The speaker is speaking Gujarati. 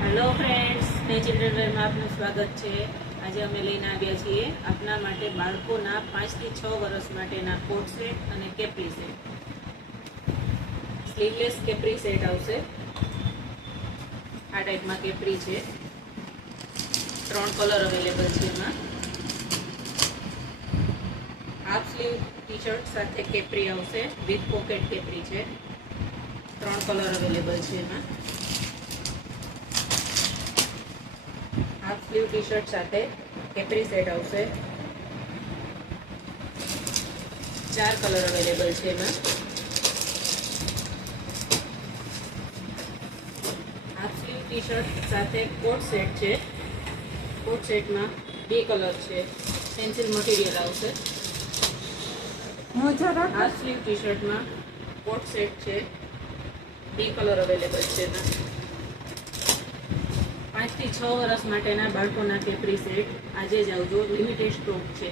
હેલો ફ્રેન્ડ્સ, મેં ચિલ્ડ્રન વેરમાં આપનું સ્વાગત છે. આજે અમે લઈને આવ્યા છીએ આપના માટે બાળકોના 5 થી 6 વર્ષ માટેના કોટ સેટ અને Capri set. Sleeveless Capri set આવશે. આ ટાઈપમાં કેપ્રી છે. 3 કલર અવેલેબલ છે એમાં. હાફ સ્લીવ ટી શર્ટ સાથે કેપ્રી આવશે. વિથ પોકેટ કેપ્રી છે. 3 કલર અવેલેબલ છે એમાં. હાફ સ્લીવ ટી શર્ટ સાથે કેપ્રી સેટ આવશે. 4 કલર અવેલેબલ છે એમાં. હાફ સ્લીવ ટી શર્ટ સાથે કોટ સેટ છે. કોટ સેટમાં 2 કલર છે. પેન્સિલ મટીરિયલ આવશે. હાફ સ્લીવ ટી શર્ટમાં કોટ સેટ છે. 2 કલર અવેલેબલ છે એમાં. 5 થી 6 વર્ષ માટેના બાળકોના કેપ્રી સેટ આજે જ આવજો. લિમિટેડ સ્ટોક છે.